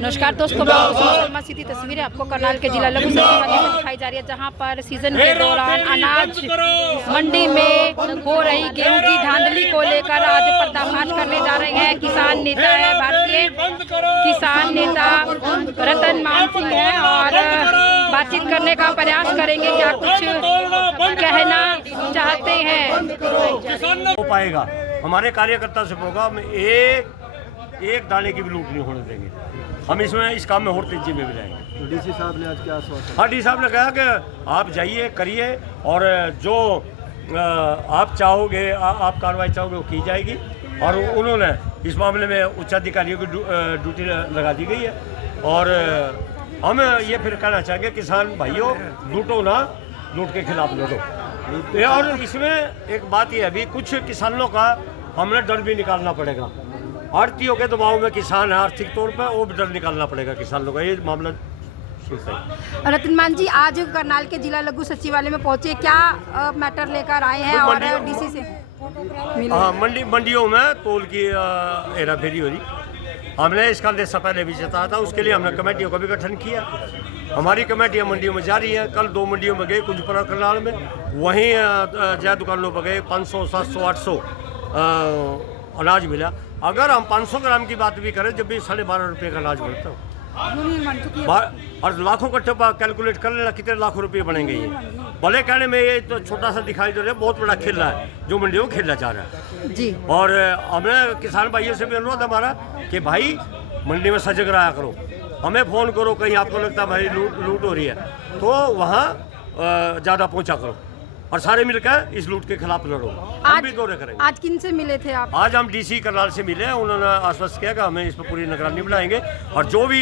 नमस्कार दोस्तों, मैं सीधी तस्वीरें आपको करनाल के जिला लघु सचिवालय में दिखाई जा रही है, जहां पर सीजन के दौरान अनाज मंडी में हो रही गेहूं की धांधली को लेकर आज पर्दाफाश करने जा रहे हैं किसान नेता है, भारतीय किसान नेता रतन मान सिंह है और बातचीत करने का प्रयास करेंगे। क्या कुछ कहना चाहते हैं? हो पाएगा, हमारे कार्यकर्ता से होगा। हम एक दाने की भी लूट नहीं होने देंगे। हम इस काम में और तेजी में भी रहेंगे। तो डीसी साहब ने आज क्या आश्वासन? हाँ, डी साहब ने कहा कि आप जाइए, करिए और जो आप चाहोगे, आप कार्रवाई चाहोगे वो की जाएगी। और उन्होंने इस मामले में उच्चाधिकारियों की ड्यूटी लगा दी गई है। और हम ये फिर कहना चाहेंगे, किसान भाइयों, लूटो ना, लूट के खिलाफ लड़ो। और इसमें एक बात ये है, अभी कुछ किसानों का हमें डर भी निकालना पड़ेगा। आड़तियों के दबाव में किसान है आर्थिक तौर पर, वो भी डर निकालना पड़ेगा किसानों का। ये मामला सुनते हैं। रतन मान जी, आज करनाल के जिला लघु सचिवालय में पहुंचे, क्या मैटर लेकर आए हैं और डीसी से? हाँ, मंडियों में तोल की हेरा फेरी हो रही। हमने इसका देश पहले भी जताया था, उसके लिए हमने कमेटियों का भी गठन किया। हमारी कमेटियाँ मंडियों में जारी हैं। कल 2 मंडियों में गए, कुंजपुरा करनाल में, वहीं जय दुकानों पर गए। 500, 700, 800 अनाज मिला। अगर हम 500 ग्राम की बात भी करें, जब भी 12.5 रुपये का अनाज मिलता है और लाखों कट्टे पर कैलकुलेट कर लेना कितने लाखों रुपये बनेंगे। ये भले कहने में ये तो छोटा सा दिखाई दे रहा है, बहुत बड़ा खेल रहा है जो मंडियों में खेला जा रहा है जी। और हमें किसान भाइयों से भी अनुरोध हमारा कि भाई मंडी में सजग रहा करो, हमें फ़ोन करो, कहीं आपको लगता है भाई लूट हो रही है तो वहाँ ज़्यादा पहुँचा करो और सारे मिलकर इस लूट के खिलाफ लड़ो। हम भी दौरे करेंगे। आज किन से मिले थे आप? आज हम डीसी करनाल से मिले। उन्होंने आश्वस्त किया कि हमें इस पर पूरी निगरानी बनाएंगे और जो भी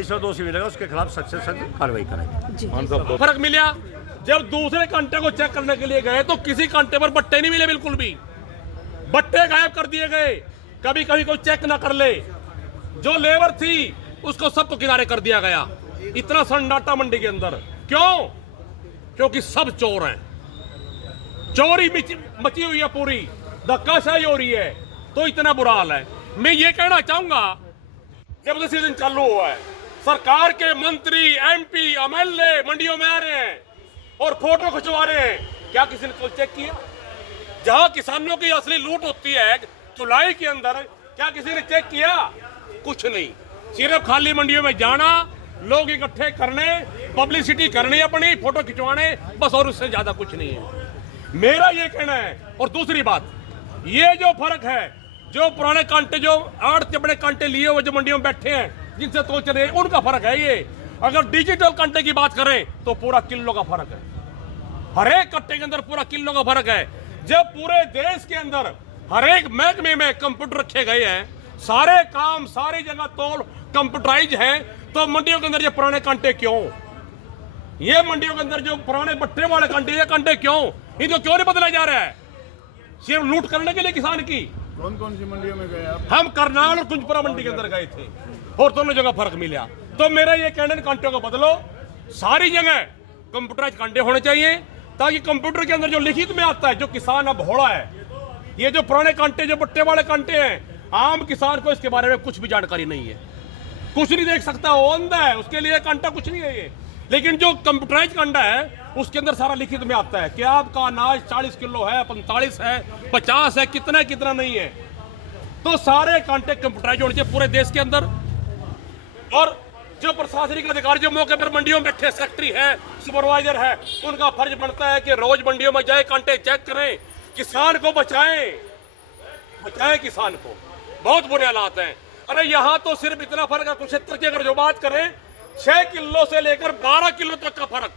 इसमें दोषी मिलेगा उसके खिलाफ सख्त से सख्त कार्रवाई करेंगे। फर्क मिला जब दूसरे कांटे को चेक करने के लिए गए तो किसी कांटे पर बट्टे नहीं मिले, बिल्कुल भी बट्टे गायब कर दिए गए। कभी कभी कोई चेक ना कर ले, जो लेबर थी उसको सबको किनारे कर दिया गया। इतना सन्नाटा मंडी के अंदर क्यों? क्योंकि सब चोर हैं, चोरी मची हुई है, पूरी धक्काशाही हो रही है, तो इतना बुरा हाल है। मैं ये कहना चाहूंगा, जब से सीजन चालू हुआ है, सरकार के मंत्री, एमपी, एमएलए मंडियों में आ रहे हैं और फोटो खिंचवा रहे हैं। क्या किसी ने कोई चेक किया? जहां किसानों की असली लूट होती है जुलाई के अंदर, क्या किसी ने चेक किया? कुछ नहीं। सिर्फ खाली मंडियों में जाना, लोग इकट्ठे करने, पब्लिसिटी करनी, अपनी फोटो खिंचवाने, बस, और उससे ज्यादा कुछ नहीं है। मेरा ये कहना है। और दूसरी बात, ये जो फर्क है, जो पुराने कांटे, जो 8 बड़े कांटे लिए हुए जो मंडियों में बैठे हैं, जिनसे तोल चले, उनका फर्क है ये। अगर डिजिटल कांटे की बात करें तो पूरा किलो का फर्क है। हर एक कट्टे के अंदर पूरा किलो का फर्क है। जब पूरे देश के अंदर हर एक महकमे में कंप्यूटर रखे गए हैं, सारे काम सारी जगह तोल कंप्यूटराइज है, तो मंडियों के अंदर ये पुराने कांटे क्यों? ये मंडियों के अंदर जो पुराने बट्टे वाले कांटे, ये कांटे क्यों? इनको क्यों नहीं बदला जा रहा है? सिर्फ लूट करने के लिए किसान की। कौन कौन सी मंडियों में गए आप? हम करनाल और कुंजपुरा मंडी के अंदर गए थे और दोनों जगह फर्क मिला। तो मेरा ये कहना है, कांटे को बदलो, सारी जगह कंप्यूटराइज कांटे होने चाहिए, ताकि कंप्यूटर के अंदर जो लिखित में आता है, जो किसान अब भोला है, ये जो पुराने कांटे, जो बट्टे वाले कांटे हैं, आम किसान को इसके बारे में कुछ भी जानकारी नहीं है, कुछ नहीं देख सकता, वो अंधा है, उसके लिए कांटा कुछ नहीं है ये। लेकिन जो कंप्यूटराइज कांटा है, उसके अंदर सारा लिखित में आता है कि आपका अनाज 40 किलो है, 45 है, 50 है, कितना नहीं है। तो सारे कांटे कंप्यूटराइज होने चाहिए पूरे देश के अंदर। और जो प्रशासनिक अधिकारी जो मौके पर मंडियों में बैठे, सेक्रेटरी है, सुपरवाइजर है, उनका फर्ज बनता है कि रोज मंडियों में जाए, कांटे चेक करें, किसान को बचाएं किसान को। बहुत बुरे हालात हैं। अरे यहाँ तो सिर्फ इतना फर्क है, कुरुक्षेत्र की अगर जो बात करें, 6 किलो से लेकर 12 किलो तक का फर्क।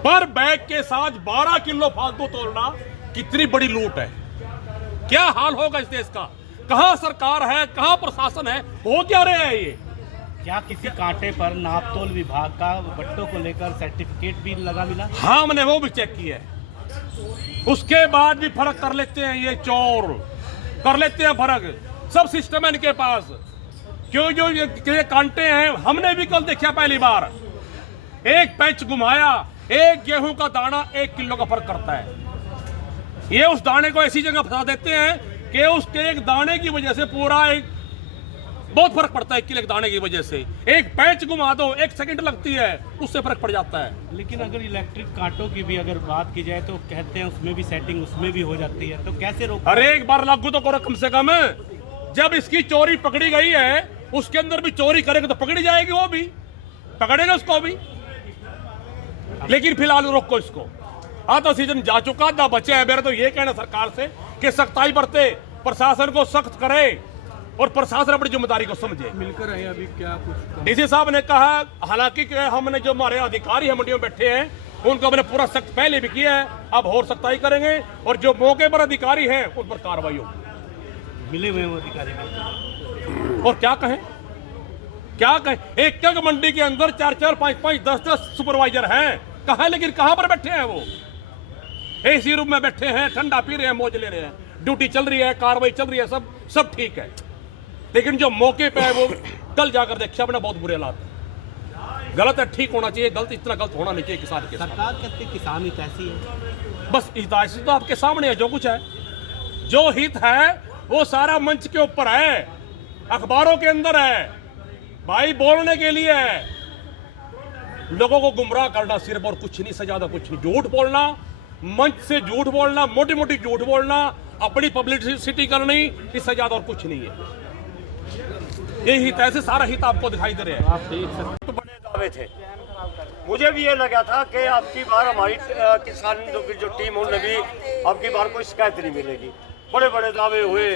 पर बैग के साथ 12 किलो फालतू तोड़ना कितनी बड़ी लूट है। क्या हाल होगा इस देश का? कहां सरकार है, कहां प्रशासन है, हो क्या रहे हैं ये? क्या किसी कांटे पर नापतोल विभाग का बट्टों को लेकर सर्टिफिकेट भी लगा मिला? हाँ, मैंने वो भी चेक किया है। उसके बाद भी फर्क कर लेते हैं, ये चोर कर लेते हैं फर्क। सब सिस्टम है इनके पास। क्यों जो ये कांटे हैं, हमने भी कल देखा पहली बार, एक पैच घुमाया, एक गेहूं का दाना 1 किलो का फर्क करता है। ये उस दाने को ऐसी जगह फंसा देते हैं कि उसके एक दाने की वजह से पूरा एक बहुत फर्क पड़ता है 1 किलो के दाने की वजह से। एक पैच घुमा दो, 1 सेकंड लगती है, उससे फर्क पड़ जाता है। लेकिन अगर इलेक्ट्रिक कांटों की भी अगर बात की जाए तो कहते हैं उसमें भी सेटिंग उसमें भी हो जाती है, तो कैसे रोक? अरे एक बार लागू तो करो कम से कम। जब इसकी चोरी पकड़ी गई है, उसके अंदर भी चोरी करेगा तो पकड़ी जाएगी, वो भी पकड़ेगा उसको भी। लेकिन फिलहाल रोको इसको। आधा सीजन जा चुका, आधा बचे हैं। मेरा तो ये कहना सरकार से कि सख्ताई बरते, प्रशासन को सख्त करे और प्रशासन अपनी जिम्मेदारी को समझे। मिलकर है अभी क्या कुछ? डीसी साहब ने कहा, हालांकि हमने जो हमारे अधिकारी हैं मंडियों में बैठे हैं, उनको हमने पूरा सख्त पहले भी किया है, अब और सख्ताई करेंगे और जो मौके पर अधिकारी हैं उन पर कार्रवाई होगी। मिले हुए हैं वो अधिकारी और क्या कहें, क्या कहें? एक मंडी के अंदर 4-4, 5-5, 10-10 सुपरवाइजर हैं। कहाँ, लेकिन कहां पर बैठे हैं वो? एसी रूम में बैठे हैं, ठंडा पी रहे हैं, मौज ले रहे हैं, ड्यूटी चल रही है, कार्रवाई चल रही है, सब ठीक है। लेकिन जो मौके पे है वो कल जाकर देखिए अपना बहुत बुरे हालात है। गलत है, ठीक होना चाहिए, गलत इतना गलत होना नहीं चाहिए किसान के साथ। सरकार कहती है किसान हित ऐसी है, बस हिदायत तो आपके सामने है, जो कुछ है, जो हित है वो सारा मंच के ऊपर है, अखबारों के अंदर है भाई, बोलने के लिए है। लोगों को गुमराह करना सिर्फ, और कुछ नहीं, सजा कुछ नहीं। झूठ बोलना, मंच से झूठ बोलना, मोटी मोटी झूठ बोलना, अपनी पब्लिसिटी करनी, इससे ज्यादा और कुछ नहीं है। ये हित ऐसे सारा हित आपको दिखाई दे रहे हैं। आप देख सकते तो बड़े दावे थे। मुझे भी ये लगा था कि अब की बार हमारी किसानों की जो टीम उन्हें भी अब की बार कोई शिकायत नहीं मिलेगी। बड़े बड़े दावे हुए,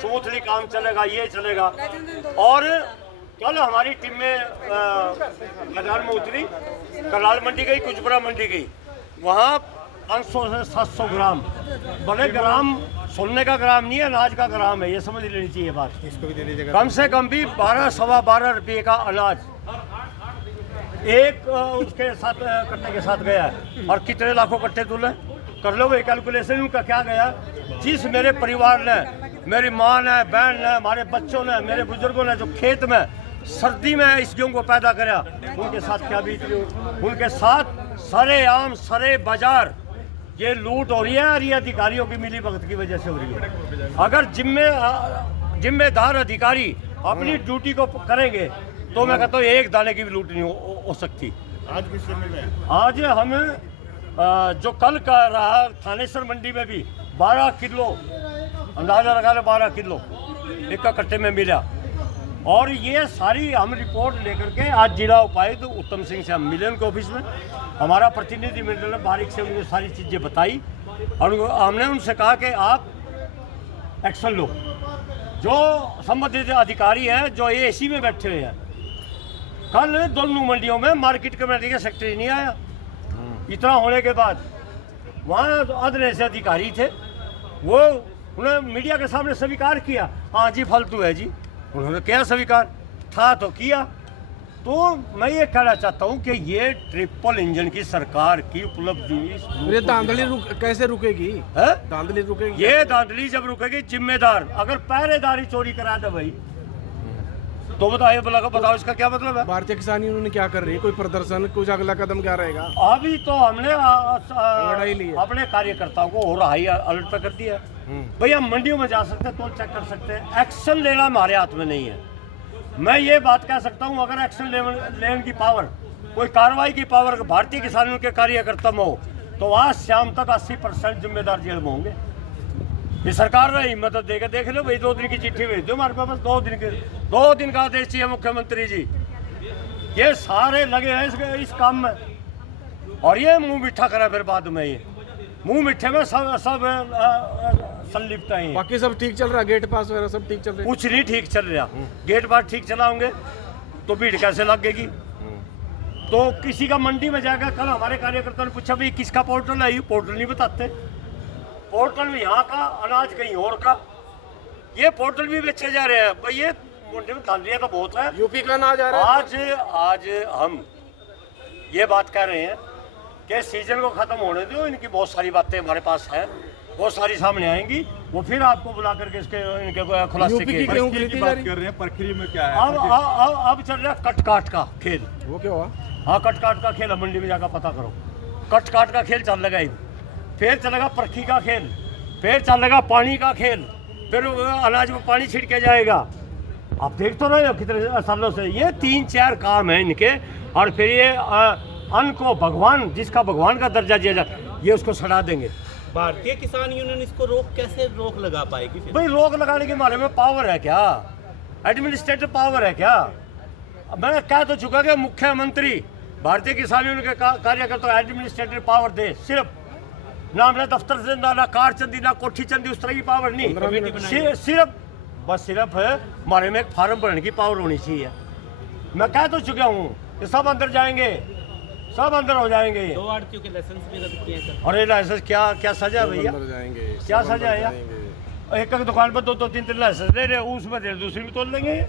स्मूथली काम चलेगा, ये चलेगा। और कल हमारी टीम में मैदान में उतरी, करनाल मंडी गई, कुचबरा मंडी गई, वहाँ 500 से 700 ग्राम, बड़े ग्राम सोने का ग्राम नहीं है, अनाज का ग्राम है, ये समझ लेनी चाहिए बात। इसको भी दे लीजिएगा। कम से कम भी 12-12.25 रुपये का अनाज एक उसके साथ कट्टे के साथ गया है। और कितने लाखों कट्टे तुले कर लो भाई कैलकुलेशन, उनका क्या गया। जिस मेरे परिवार ने, मेरी माँ ने, बहन ने, हमारे बच्चों ने, मेरे बुजुर्गों ने जो खेत में सर्दी में इस गेहूँ को पैदा करा, उनके साथ क्या बीत रही हो। उनके साथ सरे आम, सरे बाजार, ये लूट हो रही है और ये अधिकारियों की मिली भगत की वजह से हो रही है। अगर जिम्मेदार अधिकारी अपनी ड्यूटी को करेंगे तो मैं कहता हूँ एक दाने की भी लूट नहीं हो सकती। आज किससे मिले? आज हम जो कल का रहा थानेसर मंडी में भी 12 किलो अंदाजा लगा ले, 12 किलो एक का कट्टे में मिला। और ये सारी हम रिपोर्ट लेकर के आज जिला उपायुक्त उत्तम सिंह से हम मिले उनके ऑफिस में। हमारा प्रतिनिधिमंडल ने बारीक से उनको सारी चीज़ें बताई और हमने उनसे कहा कि आप एक्शन लो। जो संबंधित अधिकारी हैं, जो एसी में बैठे हुए हैं, कल दोनों मंडियों में मार्केट कमेटी का सेक्रेटरी नहीं आया। इतना होने के बाद वहाँ अदने से अधिकारी थे, वो उन्होंने मीडिया के सामने स्वीकार किया, हाँ जी फालतू है जी। उन्होंने क्या स्वीकार था तो किया। तो मैं ये कहना चाहता हूँ कि ये ट्रिपल इंजन की सरकार की उपलब्धि ये धांधली कैसे रुकेगी? है धांधली रुकेगी? ये धांधली जब रुकेगी, जिम्मेदार अगर पहरेदारी चोरी करा दे भाई तो बताइए, बताओ इसका क्या मतलब है। भारतीय किसान यूनियन ने क्या कर रही है? कोई प्रदर्शन, कुछ अगला कदम क्या रहेगा? अभी तो हमने लड़ाई ली है। अपने कार्यकर्ताओं को और हाई अलर्ट पे कर दिया है। भाई हम मंडियों में जा सकते हैं, तो चेक कर सकते हैं। एक्शन लेना हमारे हाथ में नहीं है। मैं ये बात कह सकता हूँ, अगर एक्शन लेने की पावर, कोई कार्रवाई की पावर भारतीय किसानों के कार्यकर्ता में हो, तो आज शाम तक 80% जिम्मेदार जेल में होंगे। ये सरकार ने हिम्मत देगा, देख लो भाई, 2 दिन की चिट्ठी भेज दो हमारे पास, 2 दिन का आदेश चाहिए मुख्यमंत्री जी। ये सारे लगे हैं इस काम में, और ये मुंह मीठा करा फिर बाद में, ये मुंह मीठे में सब संलिप्त हैं। बाकी सब ठीक चल रहा है, गेट पास वगैरह सब ठीक चल रहा है? कुछ नहीं ठीक चल रहा। गेट पास ठीक चलाओगे तो भीड़ कैसे लगेगी? तो किसी का मंडी में जाएगा। कल हमारे कार्यकर्ता ने पूछा भाई किसका पोर्टल है, ये पोर्टल नहीं बताते। पोर्टल में यहाँ का, अनाज कहीं और का, ये पोर्टल भी बेचे जा रहे हैं। भाई ये मंडी में धांधलियाँ तो बहुत है। यूपी का अनाज आ रहा है। आज हम ये बात कह रहे हैं कि सीजन को खत्म होने दो, इनकी बहुत सारी बातें हमारे पास है, बहुत सारी सामने आएंगी। वो फिर आपको बुला करके इसके इनके खुलासे की बात कर रहे हैं। प्रक्रिया में क्या है? अब चल रहा है कट काट का खेल। वो क्या हुआ? हाँ, कट काट का खेल मंडी में जाकर पता करो। कट काट का खेल चल लगा, फिर चलेगा परखी का खेल, फिर चलेगा पानी का खेल, फिर अनाज में पानी छिड़के जाएगा। आप देख तो रहे हो कितने सालों से ये 3-4 काम है इनके। और फिर ये अन्न को भगवान, जिसका भगवान का दर्जा दिया जाए, ये उसको सड़ा देंगे। भारतीय किसान यूनियन इसको कैसे रोक लगा पाएगी फिर? भाई रोक लगाने के बारे में पावर है क्या? एडमिनिस्ट्रेटिव पावर है क्या? मैंने कह तो चुका कि मुख्यमंत्री भारतीय किसान यूनियन के कार्यकर्ता एडमिनिस्ट्रेटिव पावर दे, सिर्फ ना हमने दफ्तर से ना कार चंदी ना कोठी चंदी उस तरह की पावर नहीं, सिर्फ हमारे में एक फार्म भरने की पावर होनी चाहिए। मैं कह तो चुका हूँ कि सब अंदर जाएंगे, सब अंदर हो जाएंगे। 2 आड़तियों के लाइसेंस भी रद्द किए सर। और ये लाइसेंस क्या सजा है भैया? क्या सजा है यार? एक दुकान पर 2-3 लाइसेंस ले रहे, उसमें दूसरी भी तोड़ लेंगे।